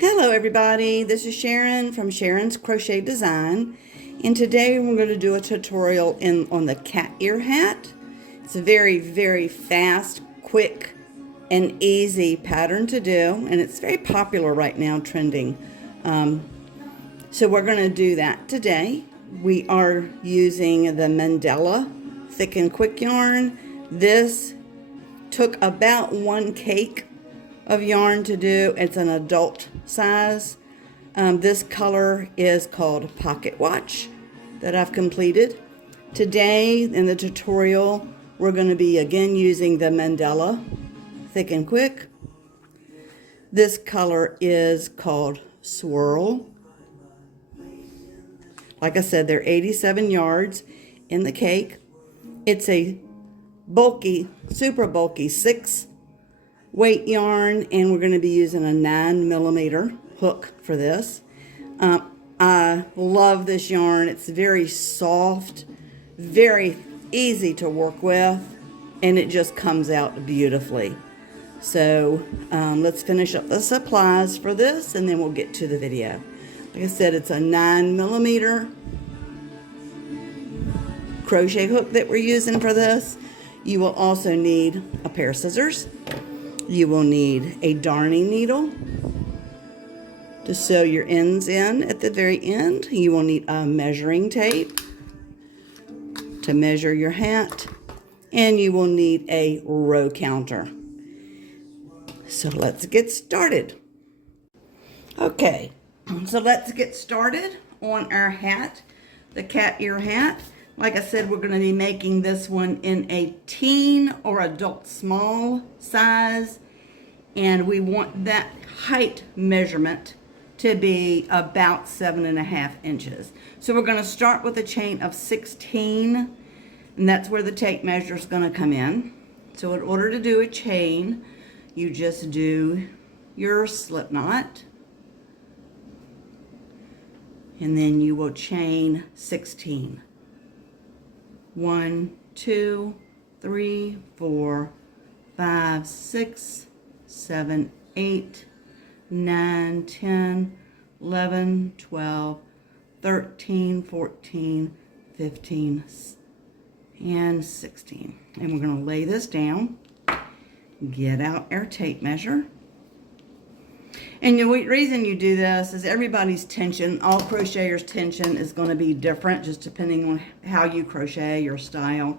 Hello everybody, this is Sharon from Sharon's Crochet Design, and today we're going to do a tutorial on the cat ear hat. It's a very fast, quick, and easy pattern to do, and it's very popular right now, trending. So we're going to do that today. We are using the Mandala Thick and Quick yarn. This took about 1 cake of yarn to do. It's an adult size. This color is called Pocket Watch that I've completed. Today in the tutorial, we're going to be again using the Mandala Thick and Quick. This color is called Swirl. Like I said, they're 87 yards in the cake. It's a bulky, super bulky 6 weight yarn, and we're going to be using a 9mm hook for this. I love this yarn. It's very soft, very easy to work with, and it just comes out beautifully. So let's finish up the supplies for this, and then we'll get to the video. Like I said, it's a 9mm crochet hook that we're using for this. You will also need a pair of scissors. You will need a darning needle to sew your ends in at the very end. You will need a measuring tape to measure your hat, and you will need a row counter. So let's get started. Okay, so let's get started on our hat, the cat ear hat. Like I said, we're going to be making this one in a teen or adult small size, and we want that height measurement to be about 7.5 inches. So we're going to start with a chain of 16, and that's where the tape measure is going to come in. So in order to do a chain, you just do your slip knot, and then you will chain 16. 1, 2, 3, 4, 5, 6, 7, 8, 9, 10, 11, 12, 13, 14, 15, and 16. And we're going to lay this down, get out our tape measure. And the reason you do this is everybody's tension, all crocheters' tension is going to be different just depending on how you crochet, your style.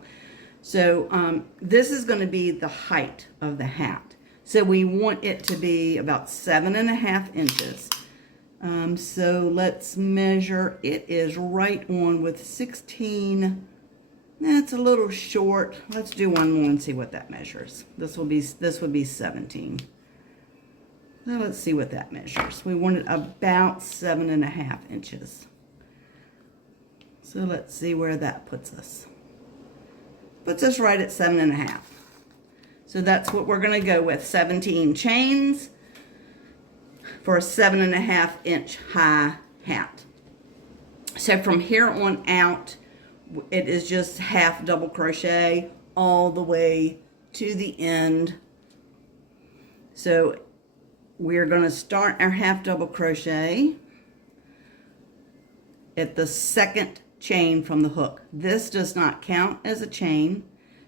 So this is going to be the height of the hat. So we want it to be about 7.5 inches. So let's measure. It is right on with 16. That's a little short. Let's do one more and see what that measures. This would be 17. Now let's see what that measures. We want it about 7.5 inches. So let's see where that puts us. Puts us right at 7.5. So that's what we're going to go with. 17 chains for a 7.5 inch high hat. So from here on out, it is just half double crochet all the way to the end. So we're going to start our half double crochet at the second chain from the hook. This does not count as a chain.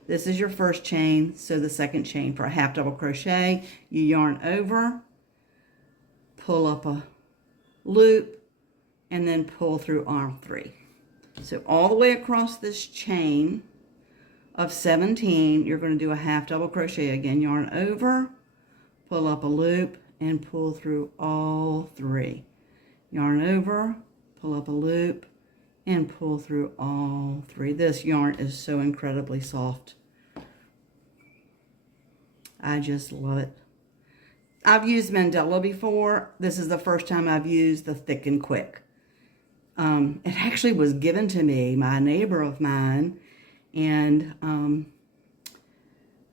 This is your first chain, so the second chain for a half double crochet, you yarn over, pull up a loop, and then pull through all 3. So all the way across this chain of 17, you're going to do a half double crochet again, yarn over, pull up a loop, and pull through all 3. Yarn over, pull up a loop, and pull through all 3. This yarn is so incredibly soft. I just love it. I've used Mandala before. This is the first time I've used the Thick and Quick. It actually was given to me, my neighbor of mine, and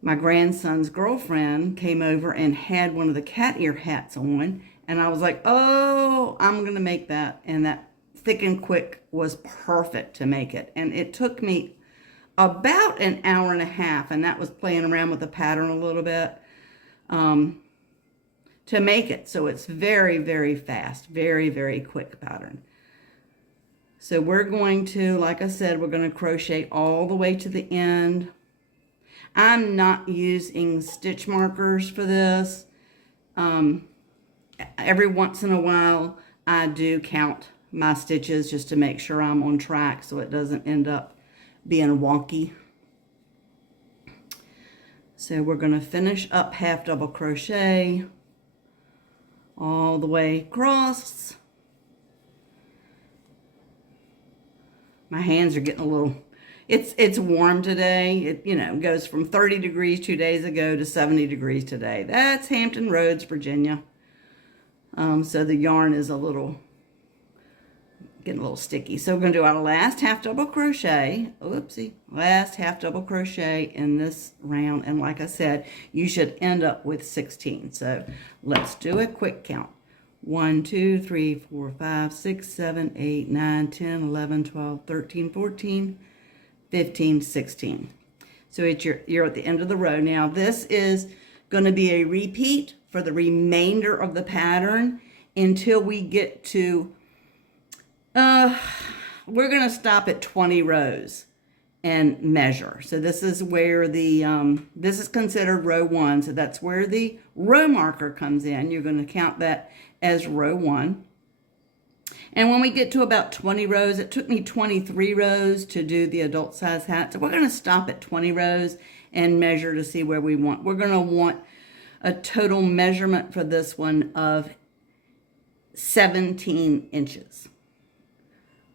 my grandson's girlfriend came over and had one of the cat ear hats on, and I was like, oh, I'm going to make that. And that Thick and Quick was perfect to make it. And it took me about an hour and a half, and that was playing around with the pattern a little bit, to make it. So it's very, very fast, very, very quick pattern. So we're going to, like I said, we're going to crochet all the way to the end. I'm not using stitch markers for this. Every once in a while, I do count my stitches just to make sure I'm on track so it doesn't end up being wonky. So we're going to finish up half double crochet all the way across. My hands are getting a little, it's warm today. It, you know, goes from 30 degrees 2 days ago to 70 degrees today. That's Hampton Roads, Virginia. So the yarn is getting a little sticky. So we're going to do our last half double crochet. Oopsie. Last half double crochet in this round. And like I said, you should end up with 16. So let's do a quick count. 1, 2, 3, 4, 5, 6, 7, 8, 9, 10, 11, 12, 13, 14, 15, 16. So you're at the end of the row. Now this is going to be a repeat for the remainder of the pattern until we get to, we're going to stop at 20 rows and measure. So this is where the, this is considered row 1. So that's where the row marker comes in. You're going to count that as row 1. And when we get to about 20 rows, it took me 23 rows to do the adult size hat. So we're going to stop at 20 rows and measure to see where we want. We're going to want a total measurement for this one of 17 inches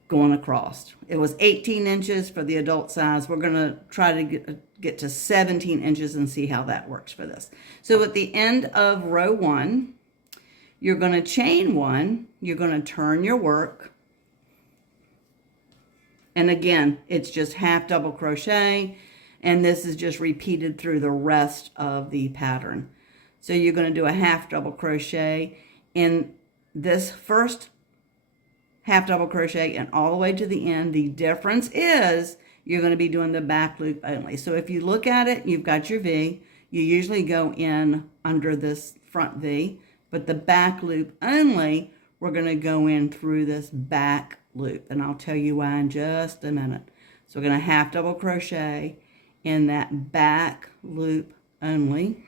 going across. It was 18 inches for the adult size. We're going to try to get to 17 inches and see how that works for this. So at the end of row 1, you're going to chain 1. You're going to turn your work. And again, it's just half double crochet. And this is just repeated through the rest of the pattern. So you're going to do a half double crochet in this first half double crochet and all the way to the end. The difference is you're going to be doing the back loop only. So if you look at it, you've got your V. You usually go in under this front V, but the back loop only, we're going to go in through this back loop. And I'll tell you why in just a minute. So we're going to half double crochet in that back loop only,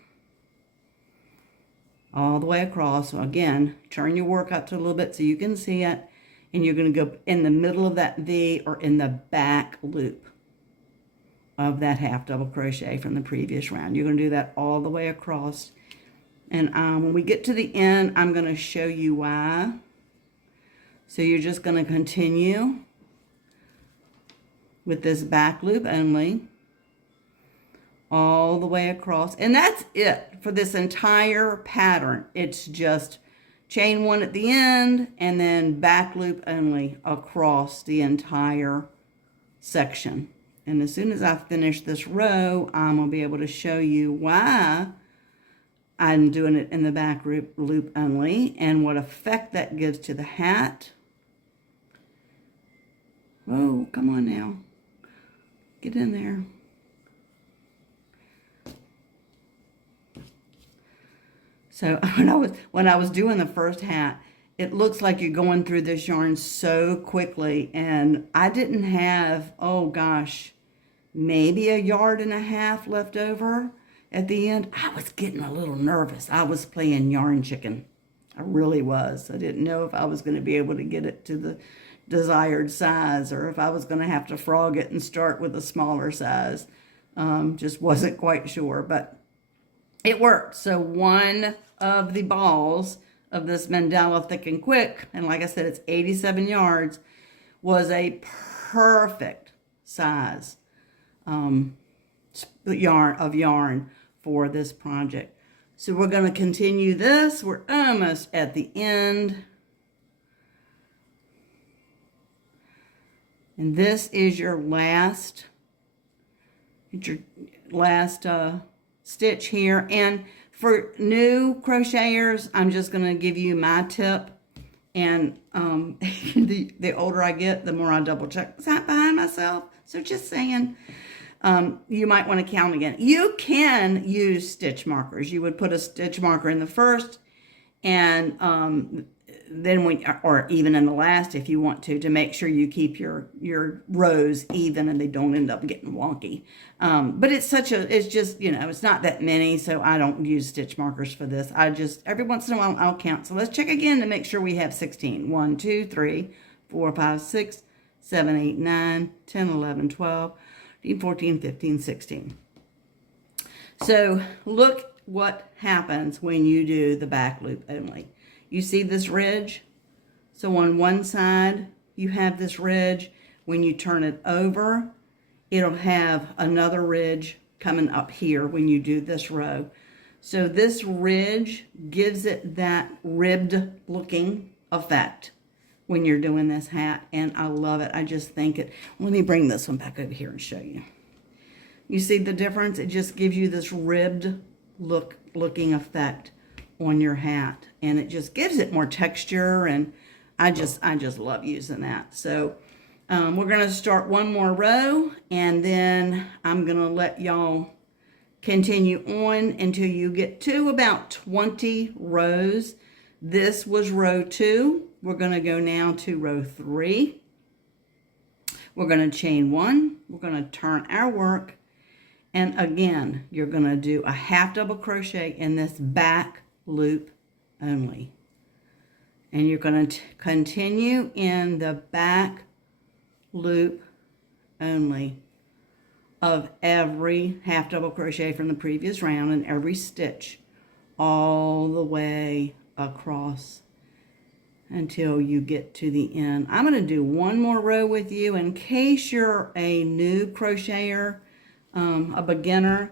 all the way across. So again, turn your work up to a little bit so you can see it. And you're going to go in the middle of that V or in the back loop of that half double crochet from the previous round. You're going to do that all the way across. And when we get to the end, I'm going to show you why. So you're just going to continue with this back loop only all the way across. And that's it for this entire pattern. It's just chain 1 at the end and then back loop only across the entire section. And as soon as I finish this row, I'm going to be able to show you why I'm doing it in the back loop only and what effect that gives to the hat. Whoa, come on now. Get in there. So when I was doing the first hat, it looks like you're going through this yarn so quickly, and I didn't have, oh gosh, maybe 1.5 yards left over at the end. I was getting a little nervous. I was playing yarn chicken. I really was. I didn't know if I was going to be able to get it to the desired size or if I was going to have to frog it and start with a smaller size. Just wasn't quite sure, but it worked. So one of the balls of this Mandala Thick and Quick, and like I said, it's 87 yards, was a perfect size yarn for this project. So we're going to continue this. We're almost at the end. And this is your last stitch here. And for new crocheters, I'm just going to give you my tip. And the older I get, the more I double check. Is that behind myself? So just saying, you might want to count again. You can use stitch markers. You would put a stitch marker in the first And then or even in the last, if you want to make sure you keep your rows even and they don't end up getting wonky. But it's just, it's not that many, so I don't use stitch markers for this. I just, every once in a while, I'll count. So let's check again to make sure we have 16. 1, 2, 3, 4, 5, 6, 7, 8, 9, 10, 11, 12, 13, 14, 15, 16. So look what happens when you do the back loop only. You see this ridge? So on one side, you have this ridge. When you turn it over, it'll have another ridge coming up here when you do this row. So this ridge gives it that ribbed looking effect when you're doing this hat, and I love it. I just think it. Let me bring this one back over here and show you. You see the difference? It just gives you this ribbed looking effect on your hat, and it just gives it more texture, and I just love using that. So we're going to start one more row, and then I'm going to let y'all continue on until you get to about 20 rows. This was row 2. We're going to go now to row 3. We're going to chain 1. We're going to turn our work, and again, you're going to do a half double crochet in this back loop only. And you're going to continue in the back loop only of every half double crochet from the previous round and every stitch all the way across until you get to the end. I'm going to do one more row with you in case you're a new crocheter, a beginner,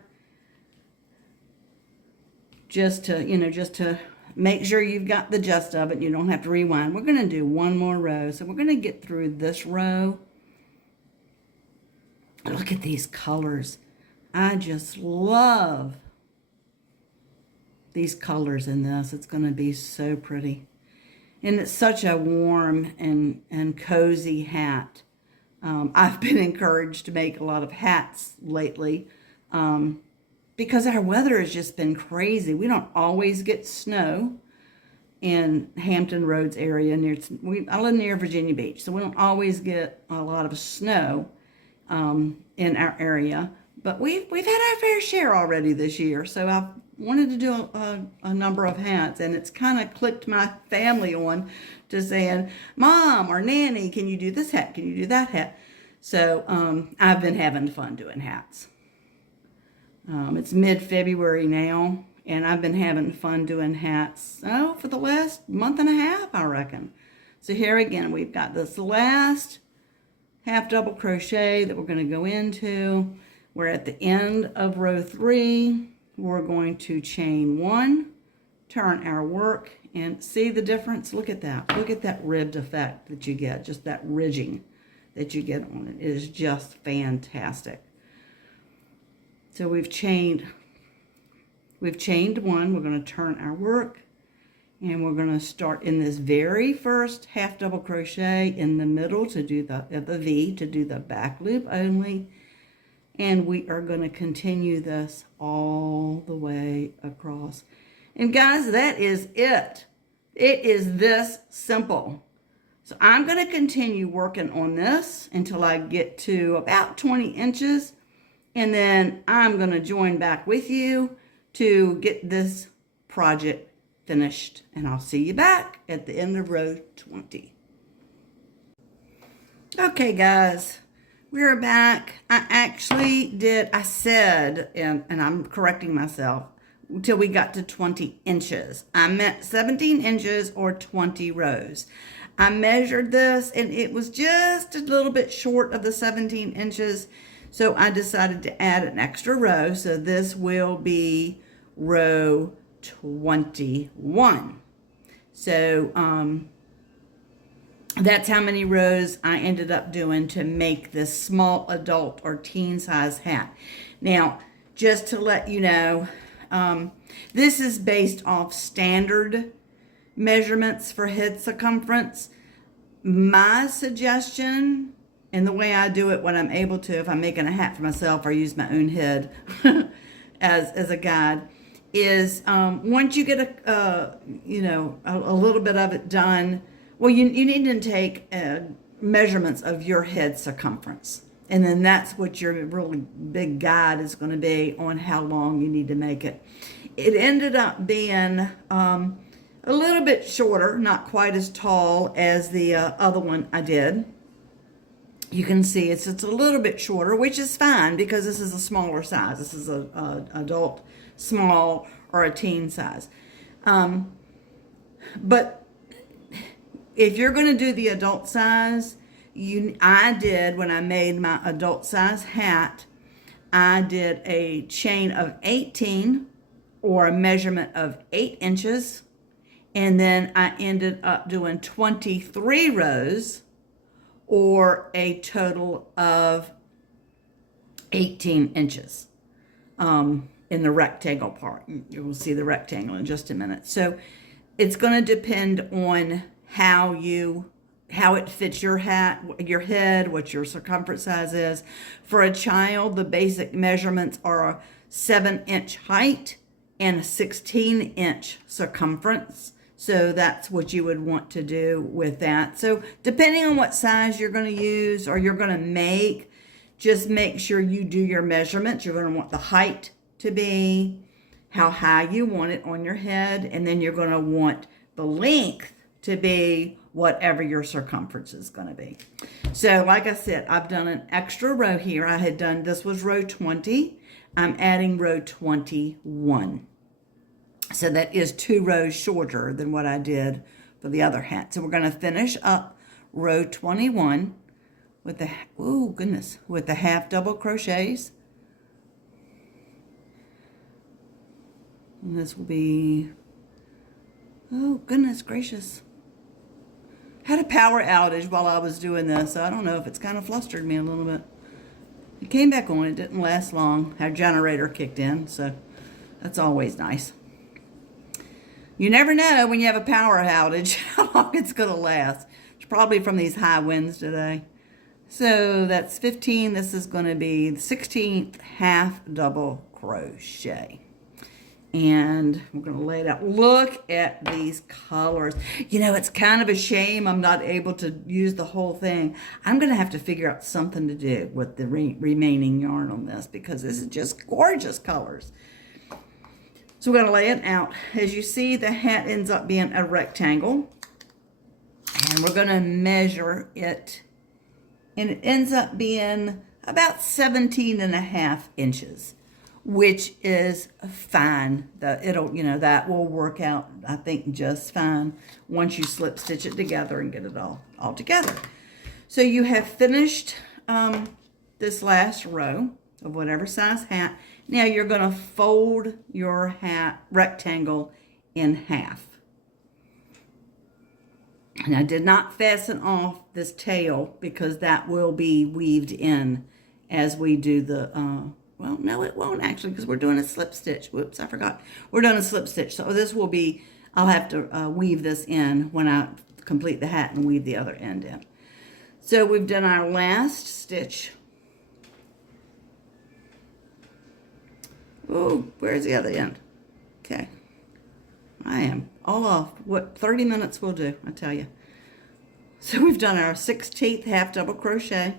just to make sure you've got the gist of it. You don't have to rewind. We're going to do one more row. So we're going to get through this row. Look at these colors. I just love these colors in this. It's going to be so pretty. And it's such a warm and cozy hat. I've been encouraged to make a lot of hats lately because our weather has just been crazy. We don't always get snow in Hampton Roads area. I live near Virginia Beach, so we don't always get a lot of snow in our area. But we've had our fair share already this year, so I've wanted to do a number of hats, and it's kind of clicked my family on to saying, Mom or Nanny, can you do this hat? Can you do that hat? So I've been having fun doing hats. It's mid-February now, and I've been having fun doing hats for the last month and a half, I reckon. So here again, we've got this last half double crochet that we're going to go into. We're at the end of row 3. We're going to chain 1, turn our work, and see the difference. Look at that. Look at that ribbed effect that you get, just that ridging that you get on it. It is just fantastic. So we've chained 1. We're going to turn our work, and we're going to start in this very first half double crochet in the middle to do the V, to do the back loop only. And we are going to continue this all the way across. And guys, that is it. It is this simple. So I'm going to continue working on this until I get to about 20 inches. And then I'm going to join back with you to get this project finished. And I'll see you back at the end of row 20. Okay, guys. We're back. I said, and I'm correcting myself, until we got to 20 inches. I meant 17 inches or 20 rows. I measured this, and it was just a little bit short of the 17 inches, so I decided to add an extra row, so this will be row 21. So, that's how many rows I ended up doing to make this small adult or teen size hat. Now, just to let you know, this is based off standard measurements for head circumference. My suggestion, and the way I do it when I'm able to, if I'm making a hat for myself or use my own head as a guide, is once you get a little bit of it done, well, you need to take measurements of your head circumference. And then that's what your really big guide is going to be on how long you need to make it. It ended up being a little bit shorter, not quite as tall as the other one I did. You can see it's a little bit shorter, which is fine because this is a smaller size. This is a adult small or a teen size. But if you're going to do the adult size, I did, when I made my adult size hat, I did a chain of 18 or a measurement of 8 inches. And then I ended up doing 23 rows or a total of 18 inches in the rectangle part. You will see the rectangle in just a minute. So it's going to depend on how it fits your hat, your head, what your circumference size is. For a child, the basic measurements are a 7-inch height and a 16-inch circumference. So that's what you would want to do with that. So depending on what size you're going to use or you're going to make, just make sure you do your measurements. You're going to want the height to be, how high you want it on your head, and then you're going to want the length to be whatever your circumference is going to be. So like I said, I've done an extra row here. This was row 20. I'm adding row 21. So that is 2 rows shorter than what I did for the other hat. So we're going to finish up row 21 with the half double crochets. And this will be, oh goodness gracious. Had a power outage while I was doing this, so I don't know if it's kind of flustered me a little bit. It came back on, it didn't last long. Our generator kicked in, so that's always nice. You never know when you have a power outage how long it's going to last. It's probably from these high winds today. So that's 15. This is going to be the 16th half double crochet. And we're going to lay it out. Look at these colors. You know, it's kind of a shame I'm not able to use the whole thing. I'm going to have to figure out something to do with the remaining yarn on this because this is just gorgeous colors. So we're going to lay it out. As you see, the hat ends up being a rectangle. And we're going to measure it. And it ends up being about 17.5 inches, which is fine. That will work out, I think, just fine once you slip stitch it together and get it all together. So you have finished this last row of whatever size hat. Now you're going to fold your hat rectangle in half. And I did not fasten off this tail because that will be weaved in as we do the, well, no, it won't actually because we're doing a slip stitch. Whoops, I forgot. We're doing a slip stitch. So this will be, I'll have to weave this in when I complete the hat and weave the other end in. So we've done our last stitch. Oh, where's the other end? Okay. I am all off. What 30 minutes will do, I tell you. So we've done our 16th half double crochet.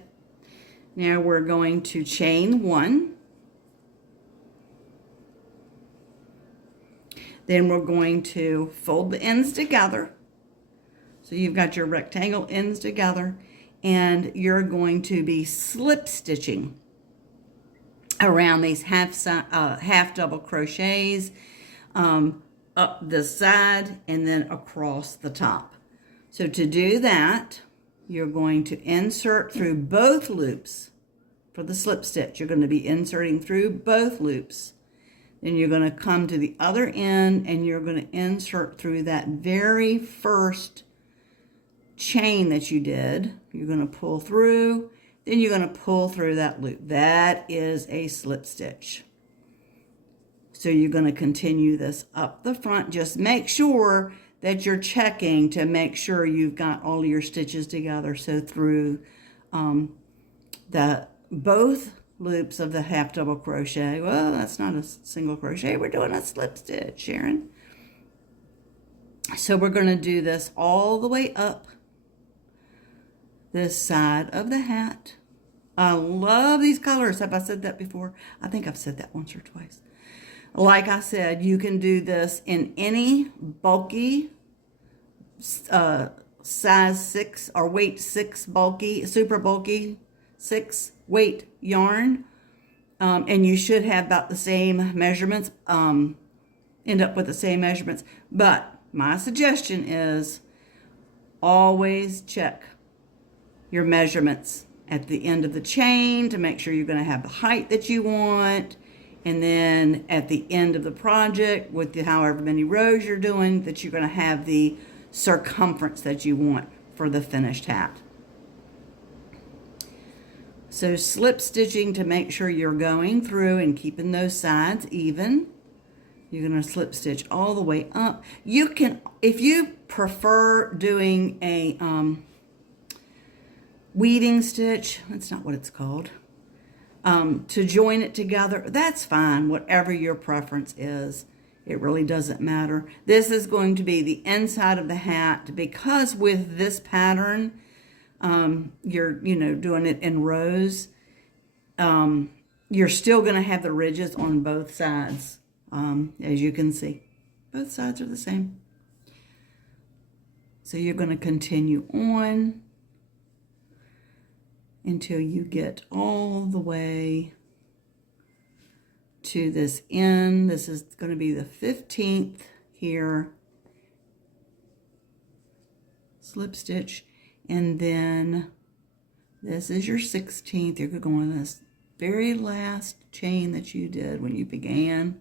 Now we're going to chain 1. Then we're going to fold the ends together. So you've got your rectangle ends together, and you're going to be slip stitching around these half double crochets up the side and then across the top. So to do that, you're going to insert through both loops for the slip stitch. You're going to be inserting through both loops. Then you're going to come to the other end and you're going to insert through that very first chain that you did. You're going to pull through. Then you're going to pull through that loop. That is a slip stitch. So you're going to continue this up the front. Just make sure that you're checking to make sure you've got all your stitches together. So through both loops of the half double crochet. Well, that's not a single crochet. We're doing a slip stitch, Sharon. So we're going to do this all the way up this side of the hat. I love these colors. Have I said that before? I think I've said that once or twice. Like I said, you can do this in any bulky size 6 or weight 6 bulky, super bulky 6 weight yarn. And you should have about the same measurements, end up with the same measurements. But my suggestion is always check your measurements at the end of the chain to make sure you're going to have the height that you want. And then at the end of the project, with the however many rows you're doing, that you're going to have the circumference that you want for the finished hat. So slip stitching to make sure you're going through and keeping those sides even. You're going to slip stitch all the way up. You can, if you prefer doing a weeding stitch, that's not what it's called, to join it together, that's fine, whatever your preference is. It really doesn't matter. This is going to be the inside of the hat, because with this pattern, you're doing it in rows. You're still going to have the ridges on both sides. As you can see, both sides are the same. So you're going to continue on until you get all the way to this end. This is going to be the 15th here. Slip stitch. And then this is your 16th. You're going on this very last chain that you did when you began.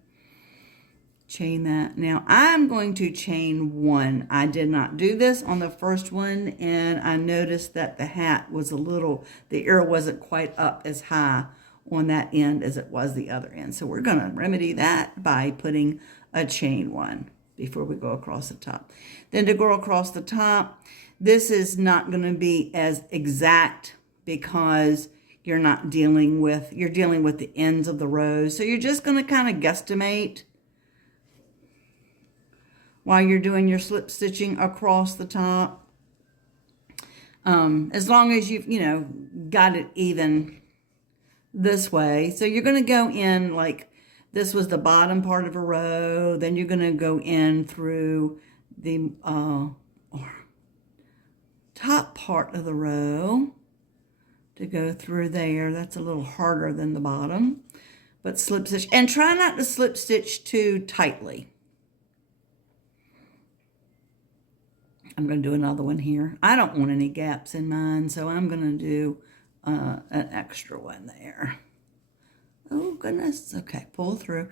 Chain that. Now I'm going to chain 1. I did not do this on the first one, and I noticed that the hat was the ear wasn't quite up as high on that end as it was the other end. So we're going to remedy that by putting a chain 1 before we go across the top. Then to go across the top, this is not going to be as exact because you're dealing with the ends of the rows. So you're just going to kind of guesstimate while you're doing your slip stitching across the top. As long as you've, got it even this way. So you're going to go in like this was the bottom part of a row. Then you're going to go in through the top part of the row to go through there. That's a little harder than the bottom. But slip stitch. And try not to slip stitch too tightly. I'm going to do another one here. I don't want any gaps in mine, so I'm going to do an extra one there. Oh, goodness. Okay, pull through.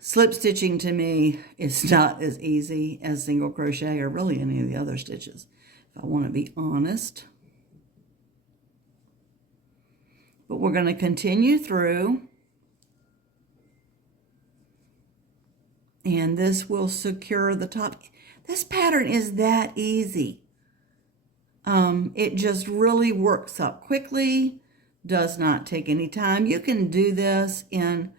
Slip stitching to me is not as easy as single crochet or really any of the other stitches, if I want to be honest. But we're going to continue through. And this will secure the top. This pattern is that easy. It just really works up quickly, does not take any time. You can do this in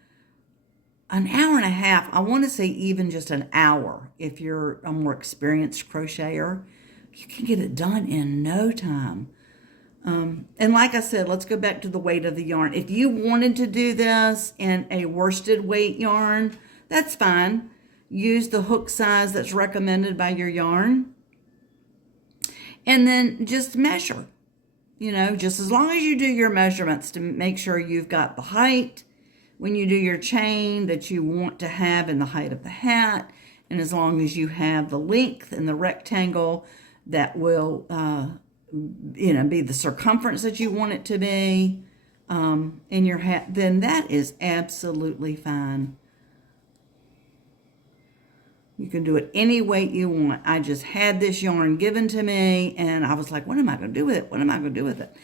an hour and a half. I want to say even just an hour if you're a more experienced crocheter. You can get it done in no time. And like I said, let's go back to the weight of the yarn. If you wanted to do this in a worsted weight yarn, that's fine. Use the hook size that's recommended by your yarn. And then just measure. Just as long as you do your measurements to make sure you've got the height when you do your chain that you want to have in the height of the hat. And as long as you have the length and the rectangle that will, be the circumference that you want it to be in your hat, then that is absolutely fine. You can do it any weight you want. I just had this yarn given to me, and I was like, what am I going to do with it? What am I going to do with it?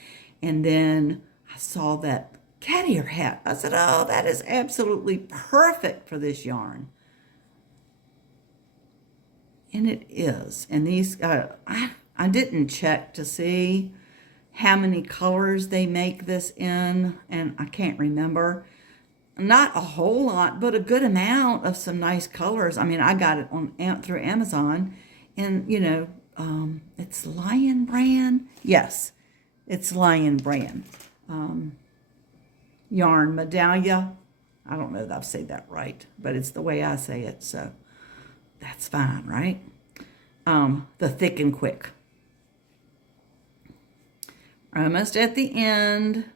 And then I saw that cat ear hat. I said, oh, that is absolutely perfect for this yarn. And it is. And these, I didn't check to see how many colors they make this in, and I can't remember. Not a whole lot, but a good amount of some nice colors. I mean, I got it on through Amazon, and you know, it's Lion brand. Yes, it's Lion brand. Yarn Medallia. I don't know that I've said that right, but it's the way I say it, so that's fine, right? The Thick and Quick. Almost at the end.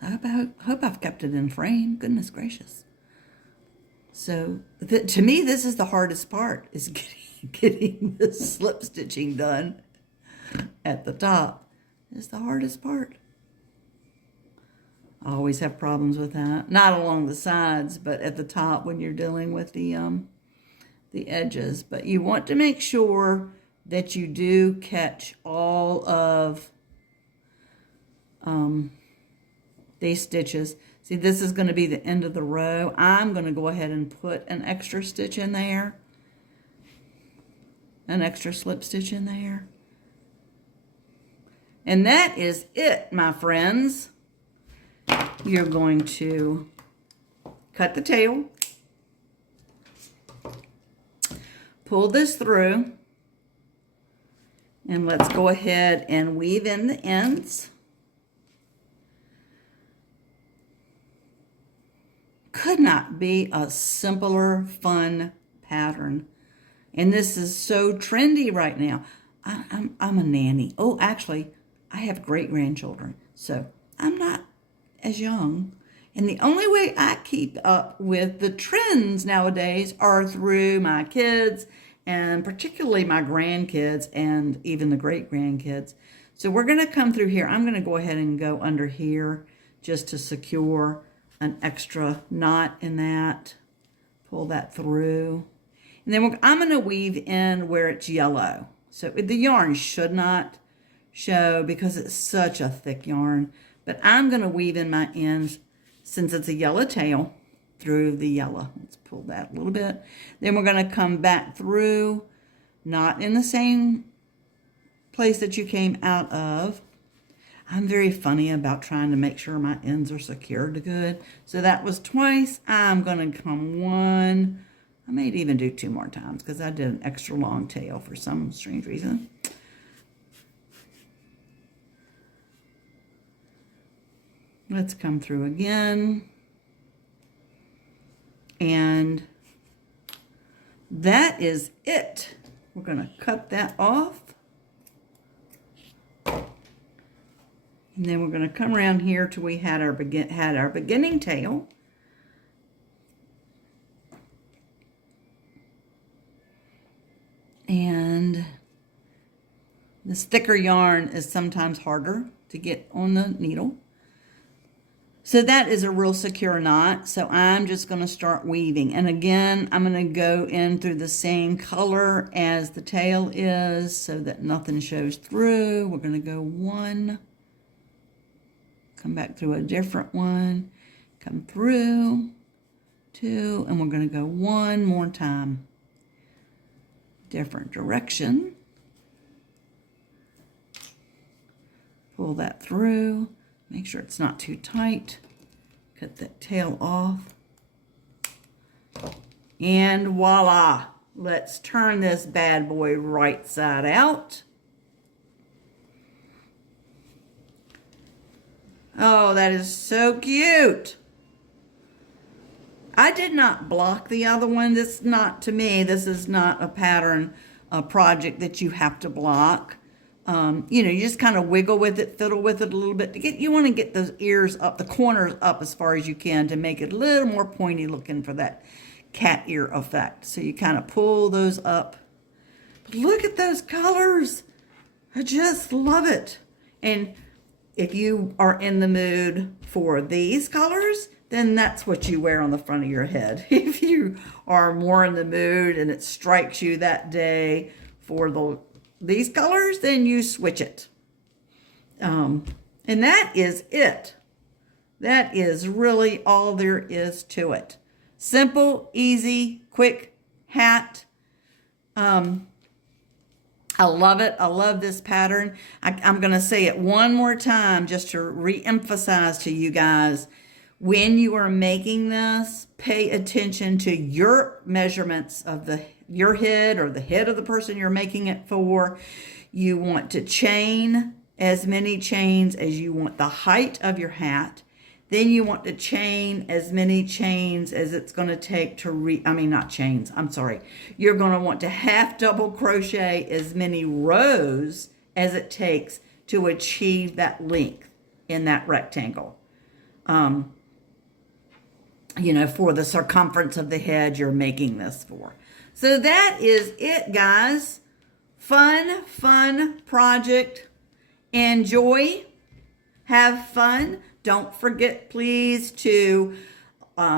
I hope I've kept it in frame. Goodness gracious. So to me, this is the hardest part, is getting the slip stitching done at the top. Is the hardest part. I always have problems with that. Not along the sides, but at the top when you're dealing with the edges. But you want to make sure that you do catch all of these stitches. See, this is going to be the end of the row. I'm going to go ahead and put an extra stitch in there. An extra slip stitch in there. And that is it, my friends. You're going to cut the tail, pull this through, and let's go ahead and weave in the ends. Could not be a simpler, fun pattern. And this is so trendy right now. I'm a nanny. Oh, actually, I have great-grandchildren, so I'm not as young. And the only way I keep up with the trends nowadays are through my kids, and particularly my grandkids and even the great-grandkids. So we're going to come through here. I'm going to go ahead and go under here just to secure an extra knot in that. Pull that through. And then I'm going to weave in where it's yellow. So the yarn should not show because it's such a thick yarn. But I'm going to weave in my ends, since it's a yellow tail, through the yellow. Let's pull that a little bit. Then we're going to come back through, not in the same place that you came out of. I'm very funny about trying to make sure my ends are secured good. So that was twice. I'm going to come one. I may even do 2 more times because I did an extra long tail for some strange reason. Let's come through again. And that is it. We're going to cut that off. And then we're going to come around here till we had our beginning tail. And this thicker yarn is sometimes harder to get on the needle. So that is a real secure knot. So I'm just going to start weaving. And again, I'm going to go in through the same color as the tail is so that nothing shows through. We're going to go 1. Come back through a different one. Come through 2. And we're going to go 1 more time. Different direction. Pull that through. Make sure it's not too tight. Cut that tail off. And voila. Let's turn this bad boy right side out. Oh, that is so cute. I did not block the other one. This is not, to me, this is not a pattern, a project that you have to block. You know, you just kind of wiggle with it, fiddle with it a little bit. You want to get those ears up, the corners up as far as you can to make it a little more pointy looking for that cat ear effect. So you kind of pull those up. But look at those colors. I just love it. And if you are in the mood for these colors, then that's what you wear on the front of your head. If you are more in the mood and it strikes you that day for these colors, then you switch it. And that is it. That is really all there is to it. Simple, easy, quick hat. I I love it. I love this pattern. I'm going to say it one more time just to re-emphasize to you guys. When you are making this, pay attention to your measurements of your head or the head of the person you're making it for. You want to chain as many chains as you want the height of your hat. Then you want to chain as many chains as it's going to take to not chains, I'm sorry. You're going to want to half double crochet as many rows as it takes to achieve that length in that rectangle. For the circumference of the head you're making this for. So that is it, guys. Fun project. Enjoy. Have fun. Don't forget, please, to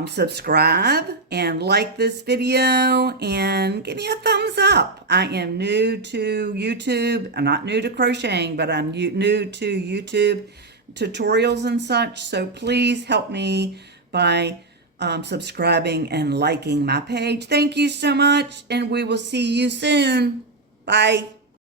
subscribe and like this video and give me a thumbs up. I am new to YouTube. I'm not new to crocheting, but I'm new to YouTube tutorials and such. So please help me by subscribing and liking my page. Thank you so much, and we will see you soon. Bye.